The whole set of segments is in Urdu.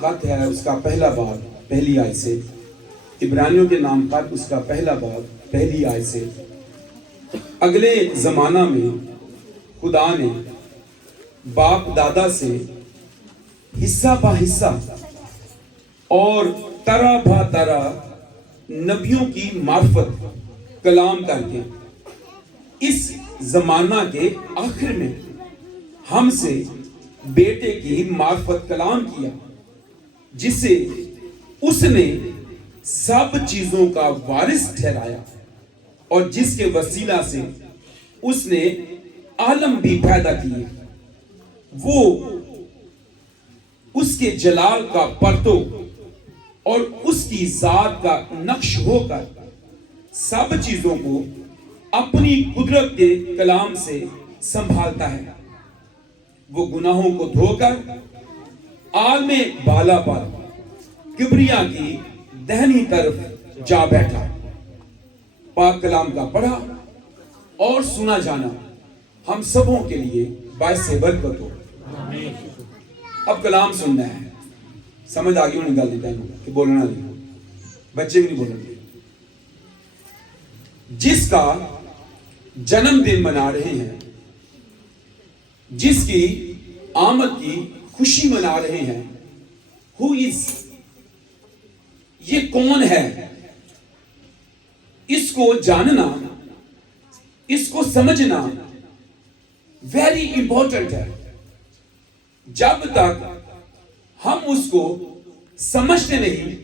خط ہے اس کا پہلا باب پہلی آیت سے، عبرانیوں کے نام خط اس کا پہلا باب پہلی آیت سے، اگلے زمانہ میں خدا نے باپ دادا سے حصہ با حصہ اور طرح بہ طرح نبیوں کی معرفت کلام کر کے اس زمانہ کے آخر میں ہم سے بیٹے کی معرفت کلام کیا، جسے اس نے سب چیزوں کا وارث ٹھہرایا اور جس کے وسیلہ سے اس نے عالم بھی پیدا کیے۔ وہ اس کے جلال کا پرتو اور اس کی ذات کا نقش ہو کر سب چیزوں کو اپنی قدرت کے کلام سے سنبھالتا ہے۔ وہ گناہوں کو دھو کر عالم بالا پر کبریا کی دہنی طرف جا بیٹھا۔ پاک کلام کا پڑھا اور سنا جانا ہم سبوں کے لیے باعث برکت ہو۔ اب کلام سننا ہے، سمجھ آگے ہوں نکال دیتا ہے کہ بولنا نہیں، بچے بھی نہیں بولیں گے۔ جس کا جنم دن منا رہے ہیں، جس کی آمد کی خوشی منا رہے ہیں، who is، یہ کون ہے؟ اس کو جاننا، اس کو سمجھنا ویری امپورٹنٹ ہے۔ جب تک ہم اس کو سمجھتے نہیں،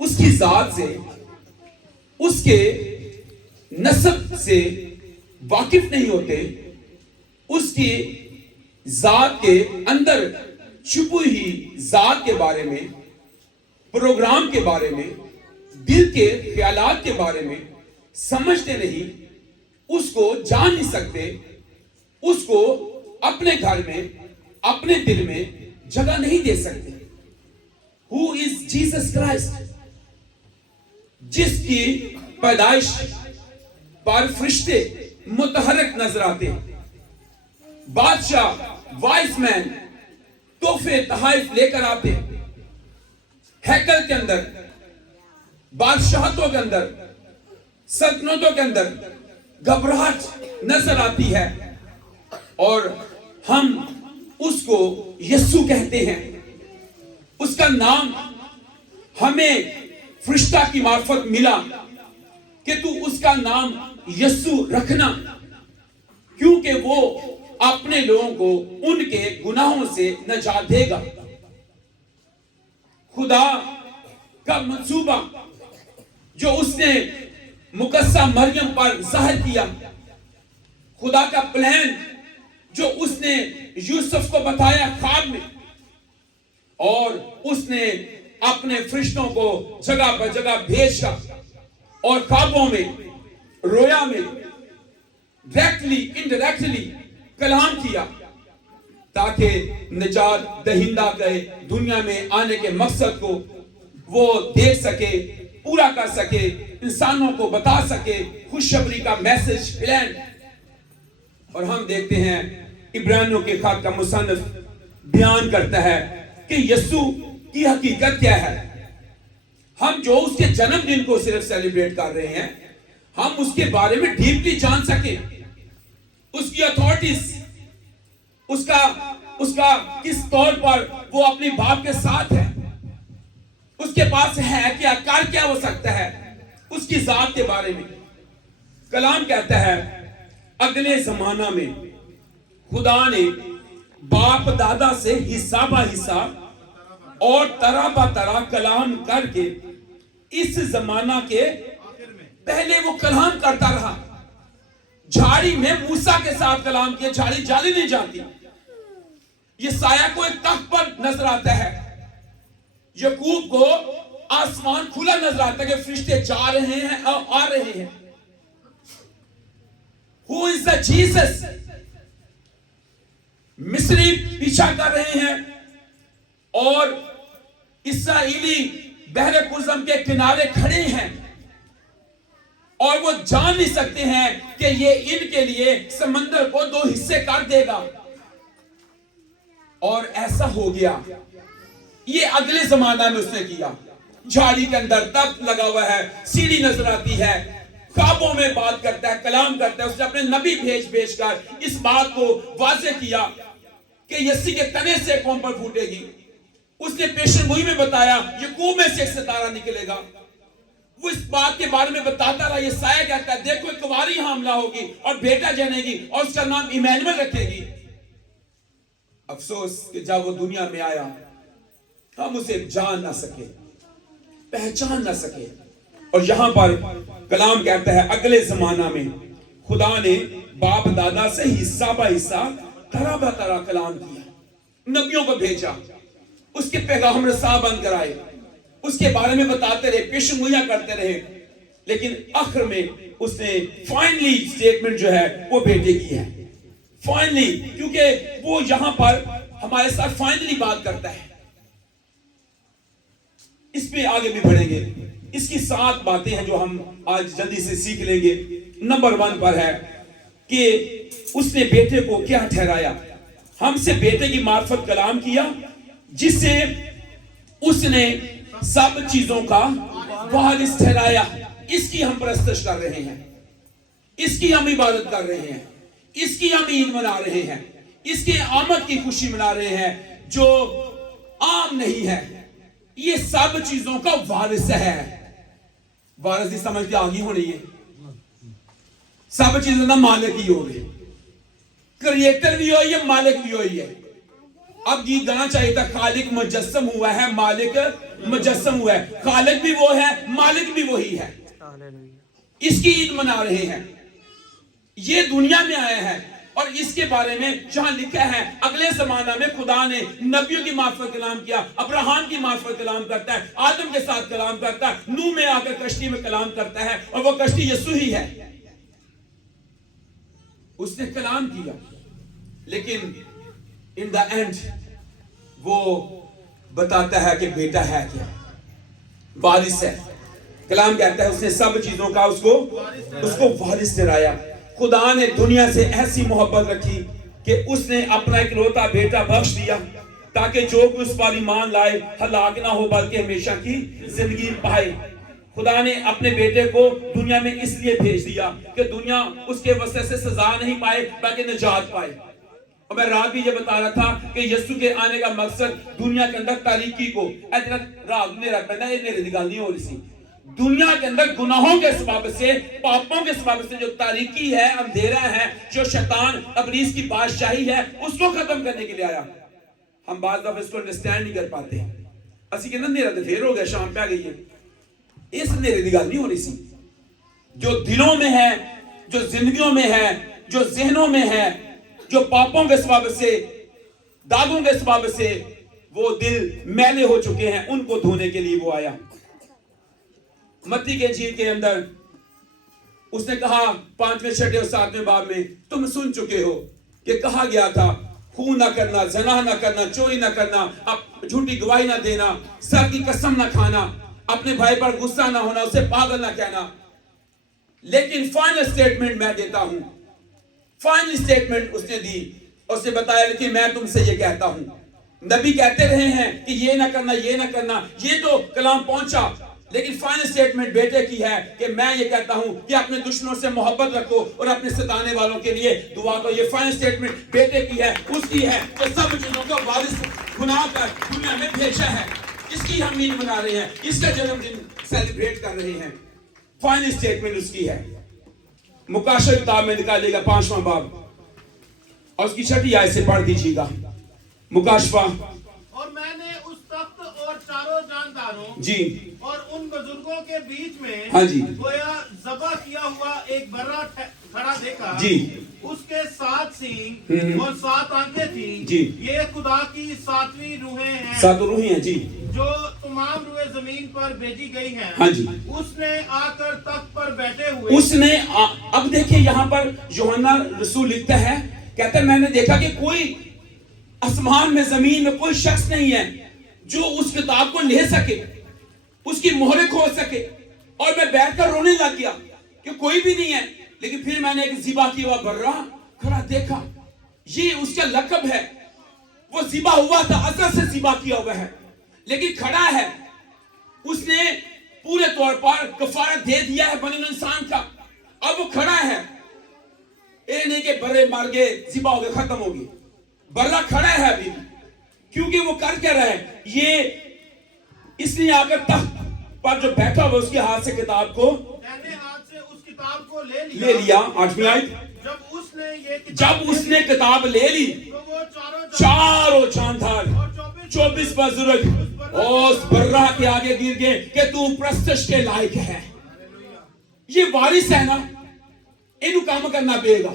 اس کی ذات سے، اس کے نسب سے واقف نہیں ہوتے، اس کی ذات کے اندر چھپی ہوئی ذات کے بارے میں، پروگرام کے بارے میں، دل کے خیالات کے بارے میں سمجھتے نہیں، اس کو جان نہیں سکتے، اس کو اپنے گھر میں، اپنے دل میں جگہ نہیں دے سکتے۔ Who is Jesus Christ؟ جس کی پیدائش پر فرشتے متحرک نظر آتے، بادشاہ وائس مین تحفے تحائف لے کر آتے، ہیکل کے اندر، بادشاہتوں کے اندر، سلطنتوں کے اندر گھبراہٹ نظر آتی ہے، اور ہم اس کو یسوع کہتے ہیں۔ اس کا نام ہمیں فرشتہ کی معرفت ملا کہ تو اس کا نام یسوع رکھنا، کیونکہ وہ اپنے لوگوں کو ان کے گناہوں سے نجات دے گا۔ خدا کا منصوبہ جو اس نے مقدسہ مریم پر ظاہر کیا، خدا کا پلان جو اس نے یوسف کو بتایا خواب میں، اور اس نے اپنے فرشتوں کو جگہ پر جگہ بھیج کر اور خوابوں میں، رویا میں، ڈائریکٹلی انڈائریکٹلی کلام کیا، تاکہ نجات دہندہ کے دنیا میں آنے کے مقصد کو وہ دیکھ سکے، پورا کر سکے، انسانوں کو بتا سکے خوشخبری کا میسج پلان۔ اور ہم دیکھتے ہیں عبرانیوں کے خط کا مصنف بیان کرتا ہے کہ یسوع کی حقیقت کیا ہے۔ ہم جو اس کے جنم دن کو صرف سیلیبریٹ کر رہے ہیں، ہم اس کے بارے میں ڈیپلی جان سکیں، اس کی اتھارٹیز، اس کا کس طور پر وہ اپنے باپ کے ساتھ ہے، اس کے پاس ہے کیا، کار کیا ہو سکتا ہے، اس کی ذات کے بارے میں کلام کہتا ہے۔ اگلے زمانہ میں خدا نے باپ دادا سے حصہ با حصہ اور طرح با طرح کلام کر کے اس زمانہ کے پہلے وہ کلام کرتا رہا۔ جھاڑی میں موسیٰ کے ساتھ کلام کیا، جھاڑی جالی نہیں جاتی، یہ سایہ کو ایک تخت پر نظر آتا ہے، یعقوب کو آسمان کھلا نظر آتا ہے کہ فرشتے جا رہے ہیں اور آ رہے ہیں۔ Who is the Jesus؟ مصری پیچھا کر رہے ہیں اور اسرائیلی بحر قزم کے کنارے کھڑے ہیں، اور وہ جان نہیں سکتے ہیں کہ یہ ان کے لیے سمندر کو 2 حصے کر دے گا۔ اور ایسا ہو گیا یہ اگلے زمانہ میں اس نے کیا. جھاڑی کے اندر تخت لگا ہوا ہے, سیڑھی نظر آتی ہے, خوابوں میں بات کرتا ہے, کلام کرتا ہے. اس نے اپنے نبی بھیج کر اس بات کو واضح کیا کہ یسی کے تنے سے قوم پر پھوٹے گی. اس نے پیشن گوئی میں بتایا یعقوب میں سے ایک ستارہ نکلے گا. وہ اس بات کے بارے میں بتاتا رہا. یہ سایہ کہتا ہے دیکھو ایک کنواری حاملہ ہوگی اور بیٹا جنے گی اور اس کا نام ایمینویل رکھے گی. افسوس کہ جب وہ دنیا میں آیا ہم اسے جان نہ سکے, پہچان نہ سکے. اور یہاں پر کلام کہتا ہے اگلے زمانہ میں خدا نے باپ دادا سے حصہ بہ حصہ طرح بہ طرح کلام کیا, نبیوں کو بھیجا, اس کے پیغام رساں بن کر آئے, اس کے بارے میں بتاتے رہے, پیشن گوئیاں کرتے رہے. لیکن آخر میں اس نے فائنلی سٹیٹمنٹ جو ہے وہ بیٹے کی ہے. فائنلی, کیونکہ وہ یہاں پر ہمارے ساتھ فائنلی بات کرتا ہے. اس پہ آگے بھی بڑھیں گے. اس کی 7 باتیں ہیں جو ہم آج جلدی سے سیکھ لیں گے. نمبر 1 پر ہے کہ اس نے بیٹے کو کیا ٹھہرایا. ہم سے بیٹے کی معرفت کلام کیا جس سے اس نے سب چیزوں کا وارث ٹھہرایا. اس کی ہم پرستش کر رہے ہیں, اس کی ہم عبادت کر رہے ہیں, اس کی ہم عید منا رہے ہیں, اس کے آمد کی خوشی منا رہے ہیں جو عام نہیں ہے. یہ سب چیزوں کا وارث ہے. وارث کی سمجھ کے آگی ہونی ہے. سب چیزوں کا مالک ہی ہو گئے, کریٹر بھی ہوئی ہے, مالک بھی ہوئی ہے. اب یہ گانا چاہیے تھا خالق مجسم ہوا ہے, مالک مجسم ہوا ہے. خالق بھی وہ ہے, مالک بھی وہی ہے. اس کی عید منا رہے ہیں. یہ دنیا میں آیا ہے اور اس کے بارے میں جہاں لکھا ہے اگلے زمانہ میں خدا نے نبیوں کی معرفت کلام کیا. ابراہیم کی معرفت کلام کرتا ہے, آدم کے ساتھ کلام کرتا ہے, نوح میں آ کر کشتی میں کلام کرتا ہے, اور وہ کشتی یسوع ہی ہے. اس نے کلام کیا لیکن in the end وہ بتاتا ہے کہ بیٹا ہے کیا, وارث ہے. کلام کہتا ہے اس نے سب چیزوں کا اس کو وارث ٹھہرایا. خدا نے دنیا سے ایسی محبت رکھی کہ اس نے اپنا اکلوتا بیٹا بخش دیا تاکہ جو کوئی اس پر ایمان لائے ہلاک نہ ہو بلکہ ہمیشہ کی زندگی پائے. خدا نے اپنے بیٹے کو دنیا میں اس لیے بھیج دیا کہ دنیا اس کے واسطے سے سزا نہیں پائے بلکہ نجات پائے. اور میں رات بھی یہ بتا رہا تھا کہ یسوع کے آنے کا مقصد دنیا کے اندر تاریکی کو رات میں رکھنا ہے. میرے نگاہ نہیں ہو رہی سی. دنیا کے اندر گناہوں کے سبب سے, پاپوں کے سبب سے جو تاریکی ہے, اندھیرا ہے, جو شیطان ابلیس کی بادشاہی ہے, اس کو ختم کرنے کے لیے آیا. ہم بعض دفعہ اس کو انڈرسٹینڈ نہیں کر پاتے ہیں. اسی کے اندھیرا تو پھر ہو گیا, شام پہ آ گئی ہے. اس اندھیرے کی گل نہیں ہو رہی سی. جو دلوں میں ہے, جو زندگیوں میں ہے, جو ذہنوں میں ہے, جو پاپوں کے سبب سے, داغوں کے سبب سے وہ دل میلے ہو چکے ہیں, ان کو دھونے کے لیے وہ آیا. متی کے انجیل کے اندر اس نے کہا 5ویں 6 اور 7ویں باب میں تم سن چکے ہو کہ کہا گیا تھا خون نہ کرنا, زنا نہ کرنا, چوری نہ کرنا, جھوٹی گواہی نہ دینا, سر کی قسم نہ کھانا, اپنے بھائی پر غصہ نہ ہونا, اسے پاگل نہ کہنا. لیکن فائنل سٹیٹمنٹ میں دیتا ہوں. فائنل سٹیٹمنٹ اس نے دی اور اسے بتایا لیکن میں تم سے یہ کہتا ہوں. نبی کہتے رہے ہیں کہ یہ نہ کرنا, یہ نہ کرنا, یہ تو کلام پہنچا, لیکن فائنل سٹیٹمنٹ بیٹے کی ہے کہ میں یہ کہتا ہوں کہ اپنے دشمنوں سے محبت رکھو اور اپنے ستانے والوں کے لیے دعا کرو. یہ فائنل سٹیٹمنٹ بیٹے کی ہے, اس کی ہے کہ سب چیزوں کا وارث بنا کر دنیا میں بھیجا ہے. اس کی ہم عید منا رہے ہیں, اس کا جنم دن سیلیبریٹ کر رہے ہیں. فائنل سٹیٹمنٹ اس کی ہے. مکاشفہ کتاب میں نکالیے گا 5واں باب اور اس کی 6 آیت سے پڑھ دیجیے گا. مکاشفہ. اور میں نے اس تخت اور چاروں جانداروں جی اور ان بزرگوں کے بیچ میں ہاں جی گویا ذبح کیا ہوا ایک برا کھڑا دیکھا. جی اس کے 7 سینگ اور 7 آنکھیں تھیں. جی یہ خدا کی 7ویں روحیں ہیں, 7 روحیں ہیں جی, جو تمام روحیں زمین پر بھیجی گئی ہیں. ہاں جی. اس نے آ کر تخت پر بیٹھے ہوئے, اس نے اب دیکھیں یہاں پر یوحنا رسول لکھتا ہے, کہتا ہے میں نے دیکھا کہ کوئی آسمان میں زمین میں کوئی شخص نہیں ہے جو اس کتاب کو لے سکے, اس کی مہریں کھول سکے. اور میں بیٹھ کر رونے لگ گیا کہ کوئی بھی نہیں ہے. لیکن پھر میں نے ایک ذبح کیا ہوا برا کھڑا دیکھا. یہ اس کا لقب ہے, وہ ذبح ہوا تھا, ازل سے ذبح کیا ہوا ہے. لیکن کھڑا ہے, اس نے پورے طور پر کفارہ دے دیا ہے بنی انسان کا, اب وہ کھڑا ہے. اے نہیں کہ برے مار گئے, ذبح ہو گئے, ختم ہو گئی, برہ کھڑا ہے ابھی, کیونکہ وہ کر کیا رہا ہے, یہ اس لیے آ کر تخت پر جو بیٹھا ہوا اس کے ہاتھ سے کتاب کو دائنے ہاتھ سے اس کتاب کو لے لیا. 8ویں آیت, جب اس نے کتاب لے لی تو وہ چاروں جاندار 24 بزرگ اس برہ کے آگے گر گئے کہ تو پرستش کے لائق ہے. یہ وارث ہے نا, انہوں کام کرنا پڑے گا.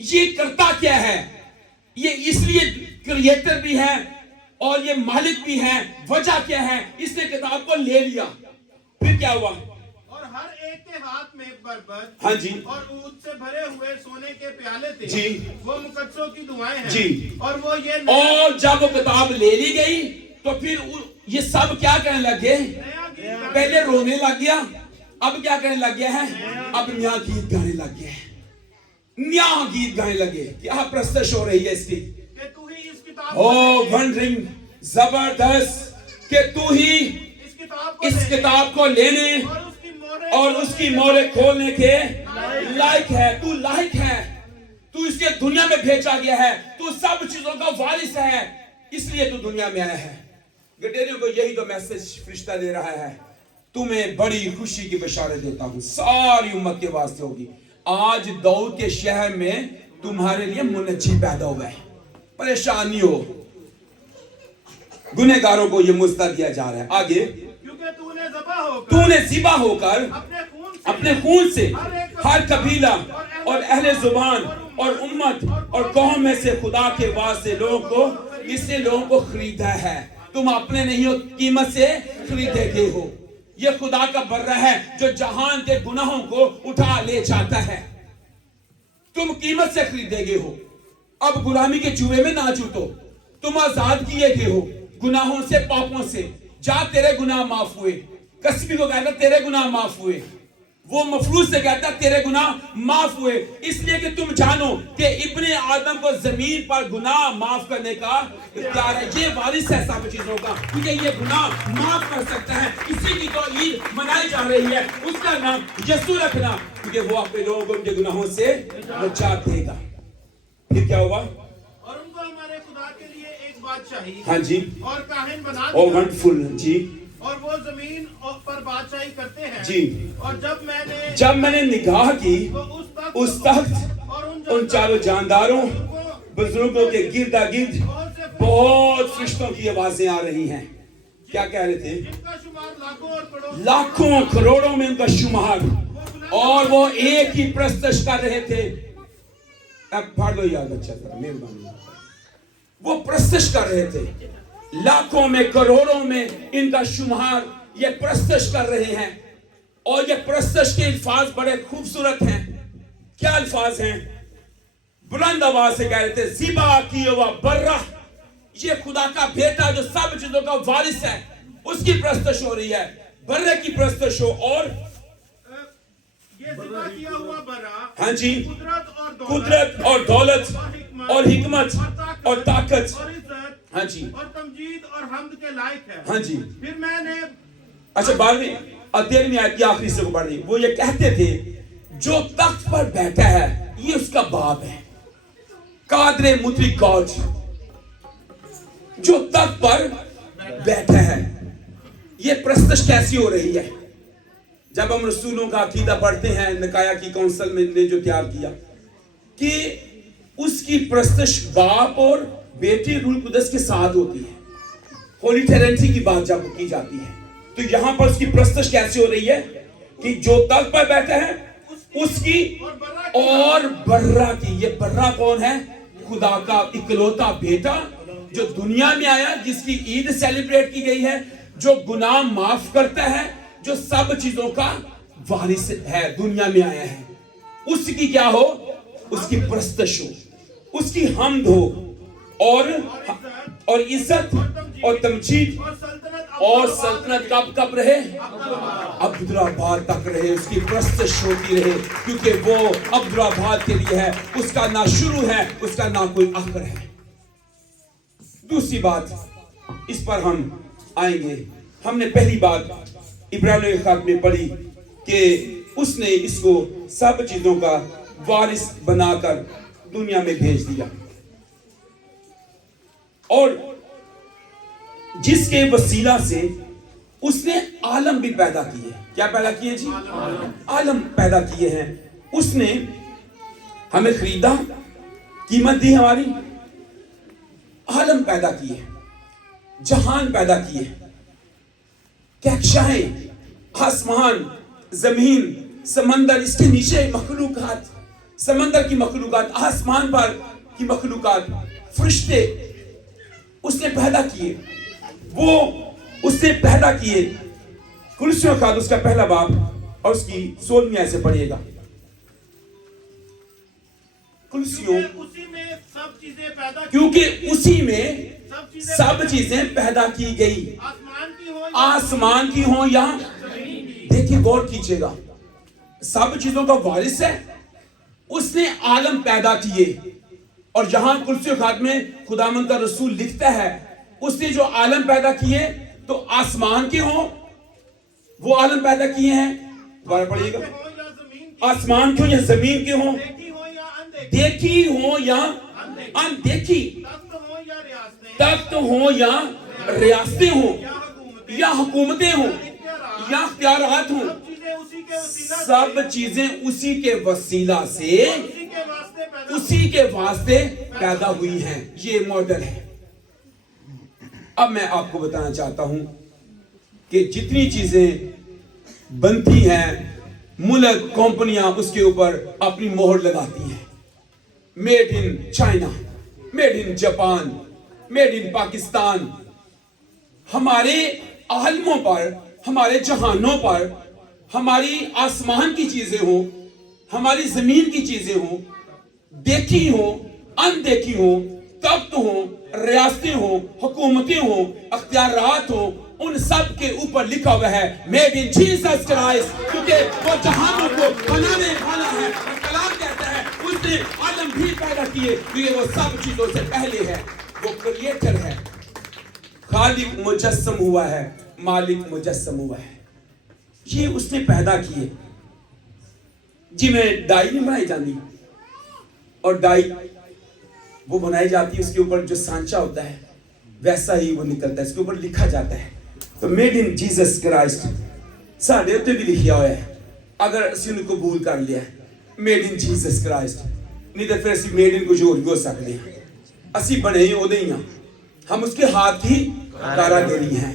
یہ کرتا کیا ہے, یہ اس لیے کریٹر بھی ہے اور یہ مالک بھی ہے. وجہ کیا ہے, اس نے کتاب کو لے لیا. پھر کیا ہوا, اور ہر ایک کے ہاتھ میں بربط ہاں جی, اور اونٹ سے بھرے ہوئے سونے کے پیالے تھے جی, وہ مقدسوں کی دعائیں ہیں جی. اور وہ یہ اور جب وہ کتاب لے لی گئی تو پھر یہ سب کیا کرنے لگے, پہلے رونے لگ گیا, اب کیا کرنے لگ گیا ہے, اب نیا گیت گانے لگ گیا ہے, نیا گیت گانے لگے. کیا پرستش ہو رہی ہے اس کی, کہ تو ہی اس کتاب او ونڈرنگ, زبردست کہ تو ہی اس کتاب کو لینے اور اس کی مورے کھولنے کے لائق ہے. تو لائق ہے, تو اس کے دنیا میں بھیجا گیا ہے, تو سب چیزوں کا وارث ہے, اس لیے تو دنیا میں آیا ہے. گٹیریوں کو یہی تو میسج فرشتہ دے رہا ہے, تمہیں بڑی خوشی کی بشارت دیتا ہوں, ساری امت کے واسطے ہوگی. آج داؤد کے شہر میں تمہارے لیے منجی پیدا ہوا ہے. پریشانی ہو, گنہگاروں کو یہ مزدہ دیا جا رہا ہے. آگے, کیونکہ تو تو نے ذبح ہو کر اپنے خون اپنے خون سے ہر قبیلہ اور اہل زبان اور امت اور قوم میں سے خدا کے واسطے لوگوں کو, اس سے لوگوں کو خریدا ہے. تم اپنے نہیں ہو, قیمت سے خریدے گئے ہو. یہ خدا کا برہ ہے جو جہان کے گناہوں کو اٹھا لے جاتا ہے. تم قیمت سے خریدے گئے ہو, اب غلامی کے جوئے میں نہ جوتو. تم آزاد کیے گئے ہو گناہوں سے, پاپوں سے. جا تیرے گناہ معاف ہوئے. کسبی کو کہتا تیرے گناہ معاف ہوئے, وہ مفلوج سے کہتا ہے تیرے گناہ معاف ہوئے. اس لیے کہ تم جانو کہ ابن آدم کو زمین پر گناہ معاف کرنے کا اختیار ہے. یہ وارث ہے سب چیزوں کا, کیونکہ یہ گناہ معاف کر سکتا ہے. اسی کی تو عید منائی جا رہی ہے, اس کا نام یسوع رکھنا, کیونکہ وہ اپنے لوگوں کو ان کے گناہوں سے نجات دے گا. پھر کیا ہوا, اور ان کو ہمارے خدا کے لیے ایک بادشاہی ہاں جی, اور کاہن بنا او دیا, ونڈرفل جی, اور وہ زمین پر بادشاہی کرتے ہیں جی. اور جب میں نے نگاہ کی اس تخت اور ان چاروں جانداروں بزرگوں کے گردا گرد بہت فرشتوں کی آوازیں آ رہی ہیں. کیا کہہ رہے تھے, جن کا شمار لاکھوں کروڑوں میں ان کا شمار, اور وہ ایک ہی پرستش کر رہے تھے. اب پڑھ لو یاد اچھا ذرا مہربانی. وہ پرستش کر رہے تھے, لاکھوں میں کروڑوں میں ان کا شمار یہ پرستش کر رہے ہیں. اور یہ پرستش کے الفاظ بڑے خوبصورت ہیں. کیا الفاظ ہیں, بلند آواز سے کہہ رہے تھے ذبح کیا ہوا برہ, یہ خدا کا بیٹا جو سب چیزوں کا وارث ہے, اس کی پرستش ہو رہی ہے. برہ کی پرستش ہو, اور یہ ذبح کیا ہوا برا, ہاں جی, قدرت اور دولت اور حکمت اور طاقت, اور عزت ہاں جی, اور تمجید اور حمد کے لائق ہے. ہاں جی. پھر میں نے اچھا 12ویں اور 13ویں آیت کی آخری سے کو پڑھ رہی. وہ یہ کہتے تھے جو تخت پر بیٹھا ہے یہ اس کا باپ ہے, قادر مطلق گاڈ, جو تخت پر بیٹھا ہے. یہ پرستش کیسی ہو رہی ہے, جب ہم رسولوں کا عقیدہ پڑھتے ہیں, نکایا کی کونسل میں نے جو تیار کیا کہ اس کی پرستش باپ اور بیٹی روح القدس کے ساتھ ہوتی ہے. ہولی ٹرینٹی کی بات جب کی جاتی ہے, تو یہاں پر اس کی پرستش کیسی ہو رہی ہے کہ جو تخت پر بیٹھا ہے اس کی اور برہ کی. یہ برہ کون ہے, خدا کا اکلوتا بیٹا جو دنیا میں آیا, جس کی عید سیلیبریٹ کی گئی ہے, جو گناہ معاف کرتا ہے, جو سب چیزوں کا وارث ہے, دنیا میں آیا ہے. اس کی کیا ہو, اس کی پرستش ہو, اس کی حمد ہو, اور عزت اور تمجید اور سلطنت کب رہے, عبدالآباد تک رہے. اس کی پرستش ہوتی رہے, کیونکہ وہ عبدالآباد کے لیے ہے, اس کا نہ شروع ہے, اس کا نہ کوئی آخر ہے. دوسری بات, اس پر ہم آئیں گے. ہم نے پہلی بات عبرانیوں کے خط میں پڑھی کہ اس نے اس کو سب چیزوں کا وارث بنا کر دنیا میں بھیج دیا اور جس کے وسیلہ سے اس نے عالم بھی پیدا کیے. کیا پیدا کیے جی؟ عالم پیدا کیے ہیں. اس نے ہمیں خریدا, قیمت دی ہماری, عالم پیدا کیے, جہان پیدا کیے, کہکشائیں, آسمان, زمین, سمندر, اس کے نیچے مخلوقات, سمندر کی مخلوقات, آسمان پر کی مخلوقات, فرشتے اس نے پیدا کیے. وہ اس نے پیدا کیے. کلوسیوں کا اس کا پہلا باب اور اس کی 16ویں آیت سے پڑھیے گا. کلوسیوں, اسی میں سب چیزیں پیدا کی, کیونکہ اسی میں سب چیزیں پیدا کی گئی, آسمان کی ہوں یا دیکھیں, غور کیجئے گا, سب چیزوں کا وارث ہے. اس نے عالم پیدا کیے اور جہاں کلوسیوں خط میں خداوند کا رسول لکھتا ہے اس نے جو عالم پیدا کیے تو آسمان کے ہوں, وہ عالم پیدا کیے ہیں. دوبارہ پڑھیے گا, آسمان کیوں یا زمین کے ہوں, دیکھی ہوں یا اندیکھی, تخت ہوں یا ریاستیں ہوں یا حکومتیں ہوں یا اختیارات ہوں, سب چیزیں اسی کے وسیلہ سے اسی کے واسطے پیدا ہوئی ہیں. یہ ماڈل ہے. اب میں آپ کو بتانا چاہتا ہوں کہ جتنی چیزیں بنتی ہیں ملک, کمپنیاں اس کے اوپر اپنی مہر لگاتی ہیں. Made in China, made in Japan, made in Pakistan. ہمارے عالموں پر, ہمارے جہانوں پر, ہماری آسمان کی چیزیں ہوں, ہماری زمین کی چیزیں ہوں, دیکھی ہوں, اندیکھی ہوں, تخت ہوں, ریاستیں ہوں, حکومتیں ہوں, اختیارات ہوں, ان سب کے اوپر لکھا ہوا ہے میڈ ان جیسس کرائسٹ, کیونکہ وہ جہانوں کو بنانے والا ہے. اور کلام کہتا ہے اس نے عالم بھی پیدا کیے کیونکہ وہ سب چیزوں سے پہلے ہے. وہ کریٹر ہے, خالق مجسم ہوا ہے, مالک مجسم ہوا ہے. یہ اس نے پیدا کیے. جی میں ڈائی نہیں بنائی جاتی, اور ڈائی وہ بنائی جاتی ہے, اس کے اوپر جو سانچہ ہوتا ہے ویسا ہی وہ نکلتا ہے, اس کے اوپر لکھا جاتا ہے. تو میڈ ان جیسس کرائسٹ ساڈے اوتے بھی لکھیا ہوا ہے اگر اسی انہوں قبول کر لیا ہے, میڈ ان جیسس کرائسٹ. نہیں تو پھر اسی میڈ ان کچھ اور بھی ہو سکتے ہیں. اسی بنے ہی او دے ہی ہیں, ہم اس کے ہاتھ کی کاراگری ہیں,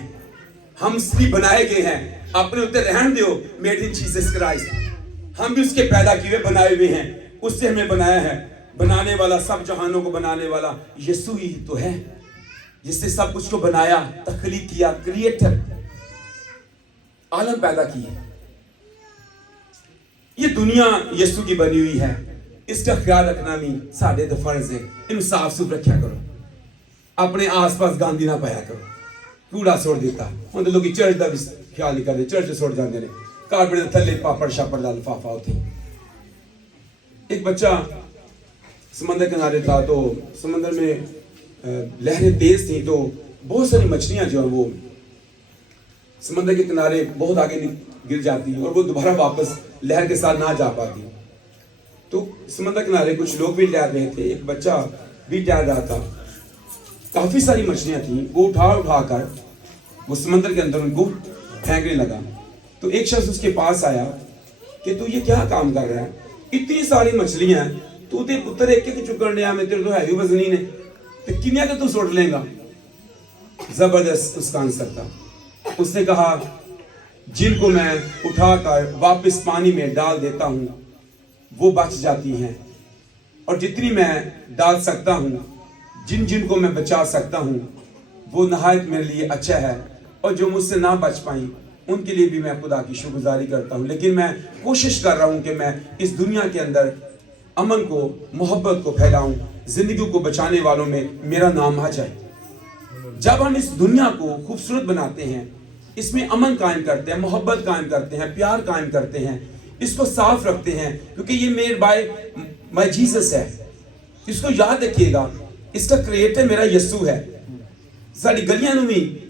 ہم اس لیے بنائے گئے ہیں. اپنے اوتے رہن دیو, میڈ ان جیسس کرائسٹ. ہم بھی اس کے پیدا کیے بنائے ہوئے ہیں, اس سے ہمیں بنایا ہے. بنانے والا, سب جہانوں کو بنانے والا یسوع ہی تو ہے جس نے سب کچھ کو بنایا, تخلیق کیا, کریٹر, عالم پیدا کی. یہ دنیا یسوع کی بنی ہوئی ہے, اس کا خیال رکھنا بھی ساڈے تے فرض ہے. انہوں صاف ستھرا رکھیا کرو, اپنے آس پاس گاندھی نہ پایا کرو. کوڑا سوڑ دیتا ہوں تو لوگ چرچ دا بھی خیال نہیں کرتے, چرچ سوڑ جاندے نے, کارپیٹ دے تھلے پاپڑ شاپڑ دا لفافہ ہوتی. ایک بچہ سمندر کنارے تھا, تو سمندر میں لہریں تیز تھیں, تو بہت ساری مچھلیاں جو ہیں وہ سمندر کے کنارے بہت آگے گر جاتی ہیں اور وہ دوبارہ واپس لہر کے ساتھ نہ جا پاتی. تو سمندر کنارے کچھ لوگ بھی ٹہل رہے تھے, ایک بچہ بھی ٹہل رہا تھا. کافی ساری مچھلیاں تھیں, وہ اٹھا کر وہ سمندر کے اندر ان کو پھینکنے لگا. تو ایک شخص اس کے پاس آیا کہ تو یہ کیا کام کر رہا ہے, اتنی ساری مچھلیاں ہیں, تو تے پتر ایک ایک چکن لیا, میں تیرے تو ہے بھی وزنی نے, تو کنیا کہ تو سوٹ لیں گا. زبردست اس کا آنسر تھا. اس نے کہا جن کو میں اٹھا کر واپس پانی میں ڈال دیتا ہوں وہ بچ جاتی ہیں, اور جتنی میں ڈال سکتا ہوں, جن کو میں بچا سکتا ہوں وہ نہایت میرے لیے اچھا ہے, اور جو مجھ سے نہ بچ پائیں ان کے لیے بھی میں خدا کی شکرگزاری کرتا ہوں. لیکن میں کوشش کر رہا ہوں کہ میں اس دنیا کے اندر امن کو, محبت کو پھیلاؤں, زندگی کو بچانے والوں میں میرا نام آ جائے. جب ہم اس دنیا کو خوبصورت بناتے ہیں, اس میں امن قائم کرتے ہیں, محبت قائم کرتے ہیں, پیار قائم کرتے ہیں, اس کو صاف رکھتے ہیں, کیونکہ یہ میرے بائی جیسس ہے. اس کو یاد رکھیے گا, اس کا کریٹر میرا یسوع ہے. ساری گلیاں نو بھی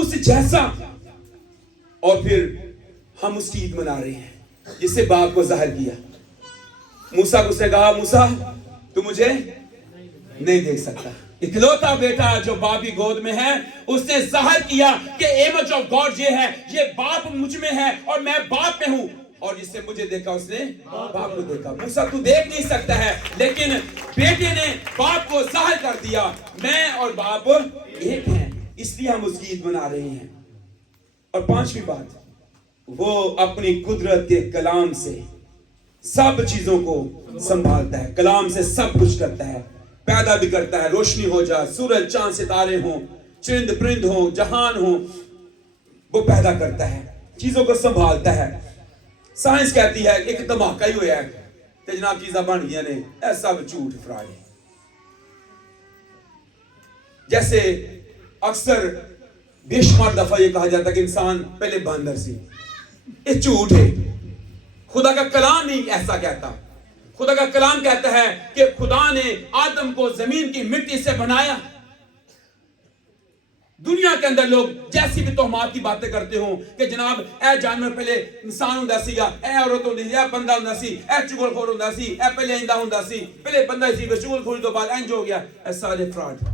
اس جیسا. اور پھر ہم اس کی عید منا رہے ہیں جسے باپ کو ظاہر کیا. موسیٰ کو اس نے کہا موسیٰ تو مجھے نہیں دیکھ سکتا. اکلوتا بیٹا جو باپ کی گود میں ہے اس نے ظاہر کیا کہ امیج آف گاڈ یہ ہے, یہ باپ مجھ میں ہے اور میں باپ میں ہوں, اور جس نے مجھے دیکھا اس نے باپ کو دیکھا. موسیٰ تو دیکھ نہیں سکتا ہے لیکن بیٹے نے باپ کو ظاہر کر دیا, میں اور باپ ایک ہیں, اس لیے ہم اس کی عید منا رہے ہیں. اور پانچویں بات, وہ اپنی قدرت کے کلام سے سب چیزوں کو سنبھالتا ہے. کلام سے سب کچھ کرتا ہے, پیدا بھی کرتا ہے, روشنی ہو جائے, سورج چاند ستارے ہوں, چرند پرند ہوں, جہان ہوں, وہ پیدا کرتا ہے, چیزوں کو سنبھالتا ہے. سائنس کہتی ہے ایک دھماکہ ہی ہوا ہے کہ جناب چیزاں بن گیا نے, ایسا بھی جھوٹ فراڈ ہے. جیسے اکثر بے شمار دفعہ یہ کہا جاتا ہے کہ انسان پہلے باندر سے, یہ جھوٹ ہے. خدا کا کلام نہیں ایسا کہتا. خدا کا کلام کہتا ہے کہ خدا نے آدم کو زمین کی مٹی سے بنایا. دنیا کے اندر لوگ جیسی بھی تہمات کی باتیں کرتے ہوں کہ جناب اے جانور پہلے انسان ہوندا سی گا, اے عورت ہوندی سی, اے بندہ ہوندا سی, اے چغل خور ہوندا سی, اے پہلے ایندا ہوندا سی, پہلے بندہ سی چغل خوری تو بعد انج ہو گیا. اے سارے فراڈ.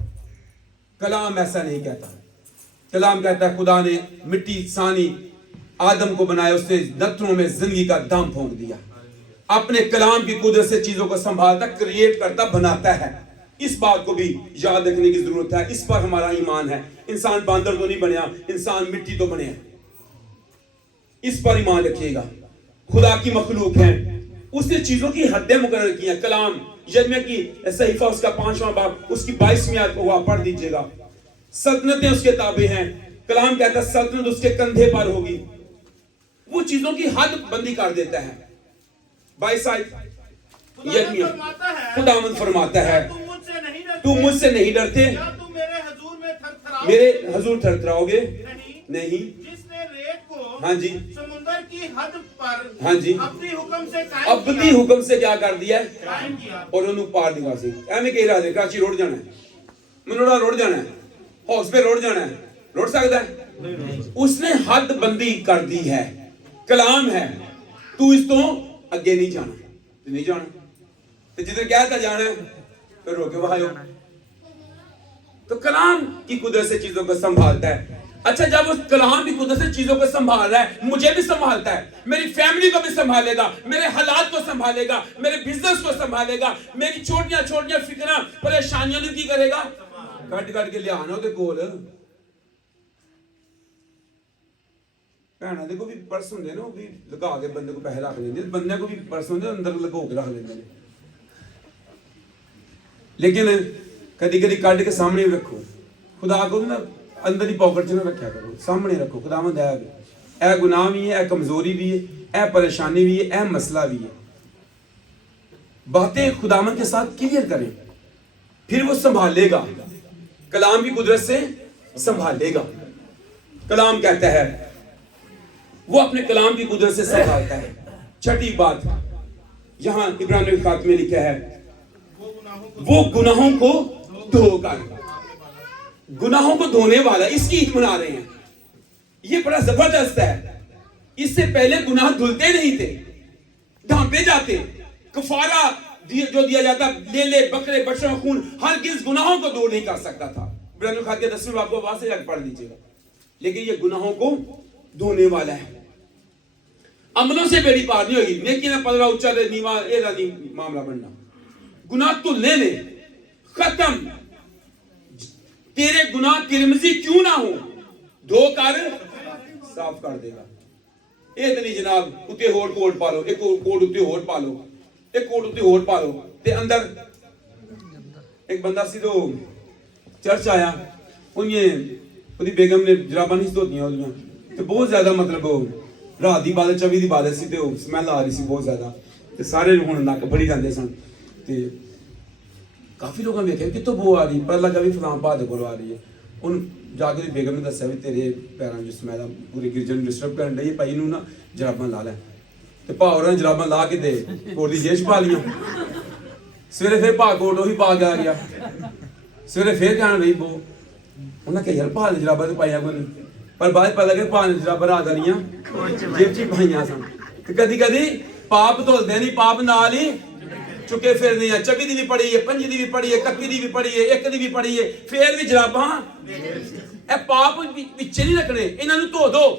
کلام ایسا نہیں کہتا. کلام کہتا ہے خدا نے مٹی سانی آدم کو بنایا, اس نے نتنوں میں زندگی کا دم پھونک دیا. اپنے کلام کی قدرت سے چیزوں کو سنبھالتا, کریٹ کرتا, بناتا ہے. اس بات کو بھی یاد رکھنے کی ضرورت ہے. اس پر ہمارا ایمان ہے. انسان باندر تو نہیں بنیا, انسان مٹی تو بنے. اس پر ایمان رکھیے گا. خدا کی مخلوق ہیں, اس نے چیزوں کی حدیں مقرر کی ہیں. کلام یرمیہ کی صحیفہ اس کا 5واں باب اس کی 22ویں آیت کو پڑھ دیجئے گا. سلطنتیں اس کے تابع ہیں. کلام کہتا ہے سلطنت اس کے کندھے پر ہوگی. وہ چیزوں کی حد بندی کر دیتا ہے. 22 آیت یرمیہ. خداوند فرماتا ہے تم مجھ سے نہیں ڈرتے, میرے حضور تھرتھراؤ گے نہیں. جس نے ریت کو ہاں جی سمندر کی حد پر ہاں جی اپنی حکم سے اپنی حکم سے کیا کر دیا ہے, قائم کیا. اور انہوں پار دکھا سی. ایویں کہہ رہا ہے کراچی روڈ جانا ہے, منوڑا روڈ جانا ہے, ہاؤس پہ روڈ جانا ہے, روڈ سکتا ہے. اس نے حد بندی کر دی ہے. کلام ہے, تو اس تو اگے نہیں جانا, نہیں جانا تو جدھر کہتا جانا ہے پھر روکے وہاں ہو. تو کلام کی قدرت سے چیزوں کو سنبھالتا ہے. اچھا جب اس کلام کی قدرت سے چیزوں کو سنبھال رہا ہے, مجھے بھی سنبھالتا ہے, میری فیملی کو بھی سنبھالے گا, میرے حالات کو سنبھالے گا, میرے بزنس کو سنبھالے گا, میری چھوٹیاں چھوٹیاں فکریں پریشانیاں کی کرے گا, کٹ کٹ کے لے آنا دے کول. بہنا دیکھو بھی پرس ہوندے نا, وہ بھی لگا کے بندے کو پیسے رکھ لیندے, بندے کو بھی پرس ہوندے اندر لگو کے رکھ لیندے. لیکن کدی کدی کٹ کے سامنے رکھو. خدا کو نا اندر ہی پاکٹ چ نہ رکھیا کرو, سامنے رکھو. خداوند ہے اے گناہ بھی ہے, اے کمزوری بھی ہے, اے پریشانی بھی ہے, اے مسئلہ بھی ہے. باتیں خداوند کے ساتھ کلیئر کریں, پھر وہ سنبھالے گا. کلام کی قدرت سے سنبھالے گا. کلام کہتا ہے وہ اپنے کلام کی قدرت سے سنبھالتا ہے. چھٹی بات یہاں عبرانیوں کے خاتمے میں لکھا ہے وہ گناہوں کو دھو کر, گناہوں کو دھونے والا. اس کی عید منا رہے ہیں. یہ بڑا زبردست ہے. اس سے پہلے گناہ دھلتے نہیں تھے, ڈھانپے جاتے. کفارہ جو دیا جاتا لے لے بکرے بچوں کا خون ہرگز گناہوں کو دور نہیں کر سکتا تھا. عبرانیوں کے خاتمے 10ویں باب کو واضح لگ پڑھ لیجیے گا. لیکن یہ گناہوں کو دھونے والا ہے. عملوں سے بڑی پار نہیں ہوگی. نیکی نہ پلرا اچھا دے نیوا اے دا نہیں معاملہ بننا. گناہ تو لے لے, ختم. تیرے گناہ کرمزی کیوں نہ ہو, دھو کر صاف کر دے گا. اے تے نہیں جناب اتے ہور کوٹ پا لو, ایک کوٹ اتے ہور پا لو, ایک کوٹ اتے ہور پا لو. تے اندر ایک بندہ سی تو چرچ آیا, انہیں بیگم نے جراباں نہیں دھوتیاں ہولیاں تے بہت زیادہ مطلب رات دی عبادت 24 دی عبادت سی تے سمیل آ رہی سی بہت زیادہ. تے سارے ہن نک بڑی جاندے سن. تے کافی لوگوں نے دیکھا کہ تو بو آ رہی, پر لگا بھی فلاں بھا دے کول آ رہی ہے. ان جا کے بیگم نے دسیا بھی تیرے پیراں جو سمیل پورے گرجن ڈسٹرب کرن ڈئی, بھائی نوں نا جراباں لا لے. تے بھا ہوراں نے جراباں لا کے تے کوٹ دی جیش پا لیاں. سویرے پھر بھا کوٹ وہی پا کے آ گیا. سویرے پھر کہن بھائی بو انہاں کہ یار بھا دے جراباں تے پائیا کوئی نہیں. ਪਰ ਬਾਅਦ ਪਤਾ ਲੱਗੇ ਭਾਣੇ ਜਰਾਬਾਂ ਰਾਦਰੀਆਂ ਜੇਬ 'ਚ ਪਾਈਆਂ ਸਨ ਤੇ ਕਦੀ ਕਦੀ ਪਾਪ ਧੁਲਦੇ ਨਹੀਂ, ਪਾਪ ਨਾਲ ਹੀ ਚੁੱਕੇ ਫਿਰਦੇ ਆ। 24 ਦੀ ਵੀ ਪੜੀ ਹੈ, 5 ਦੀ ਵੀ ਪੜੀ ਹੈ, 31 ਦੀ ਵੀ ਪੜੀ ਹੈ, 1 ਦੀ ਵੀ ਪੜੀ ਹੈ, ਫੇਰ ਵੀ ਜਰਾਬਾਂ ਇਹ ਪਾਪ ਵਿੱਚ ਨਹੀਂ ਰੱਖਣੇ, ਇਹਨਾਂ ਨੂੰ ਧੋ ਦੋ,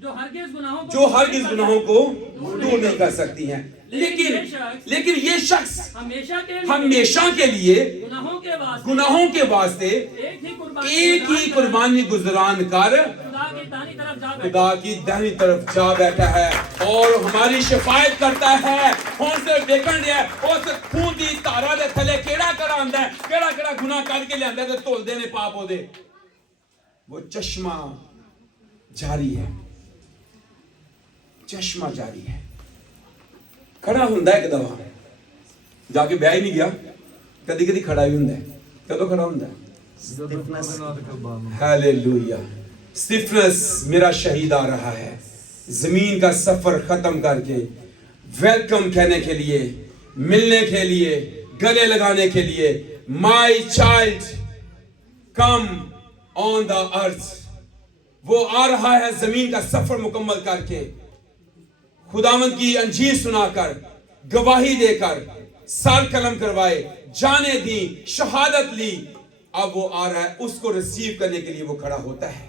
جو ہرگز گناہوں کو دور نہیں کر سکتی ہیں. لیکن یہ شخص ہمیشہ کے لیے گناہوں کے واسطے ایک ہی قربانی گزران کر خدا کی دہنی طرف جا بیٹھا ہے اور ہماری شفاعت کرتا ہے. ہن صرف دیکھن دیا اس خون دی تارا دے تھلے کیڑا کڑا ہوندا ہے, کیڑا کیڑا گناہ کر کے لیندا تے دھول دے نے پاپ ہو دے. وہ چشمہ جاری ہے, چشمہ جاری ہے. کھڑا ہوندا ہے ایک دفعہ جا کے بیاہ ہی نہیں گیا, کدی کدی کھڑا بھی ہوندا ہے. کدو کھڑا ہوندا ہے؟ ہیلیلویا. سٹیفنس میرا شہید آ رہا ہے زمین کا سفر ختم کر کے ویلکم کہنے کے لیے, ملنے کے لیے, گلے لگانے کے لیے. مائی چائلڈ کم آن دا ارتھ. وہ آ رہا ہے زمین کا سفر مکمل کر کے, خداوند کی انجیل سنا کر, گواہی دے کر, سر قلم کروائے, جانے دی, شہادت لی. اب وہ آ رہا ہے, اس کو ریسیو کرنے کے لیے وہ کھڑا ہوتا ہے.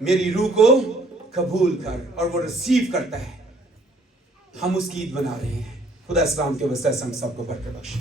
میری روح کو قبول کر, اور وہ ریسیو کرتا ہے. ہم اس کی عید بنا رہے ہیں. خدا اسلام کے وسیلے سے ہم سب کو برکت بخشے.